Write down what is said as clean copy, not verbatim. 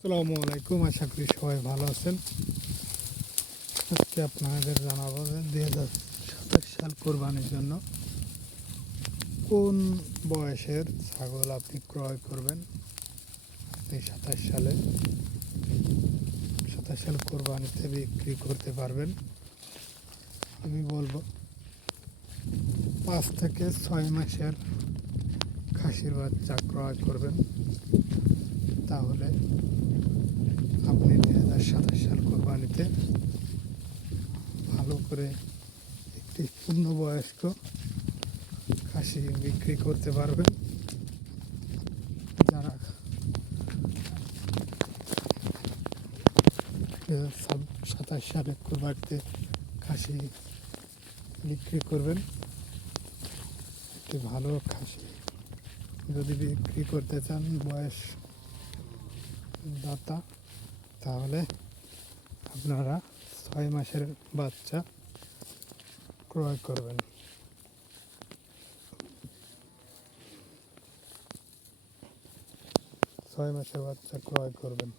আসসালামু আলাইকুম, আশা করি সবাই ভালো আছেন। আজকে আপনাদের জানাবো যে 2027 সাল কোরবানির জন্য কোন বয়সের ছাগল আপনি ক্রয় করবেন। এই 27 সাল কোরবানিতে বিক্রি করতে পারবেন। আমি বলবো 5 থেকে 6 মাসের খাসির বাচ্চা ক্রয় করবেন, তাহলে আপনি 2027 সাল কোরবানিতে ভালো করে একটি পূর্ণবয়স্ক খাসি বিক্রি করতে পারবেন। যারা 2027 সালে কোরবানিতে খাসি বিক্রি করবেন, একটি ভালো খাসি যদি বিক্রি করতে চান বয়স দাতা, তাহলে আপনারা 6 মাসের বাচ্চা ক্রয় করবেন। 6 মাসের বাচ্চা ক্রয় করবেন।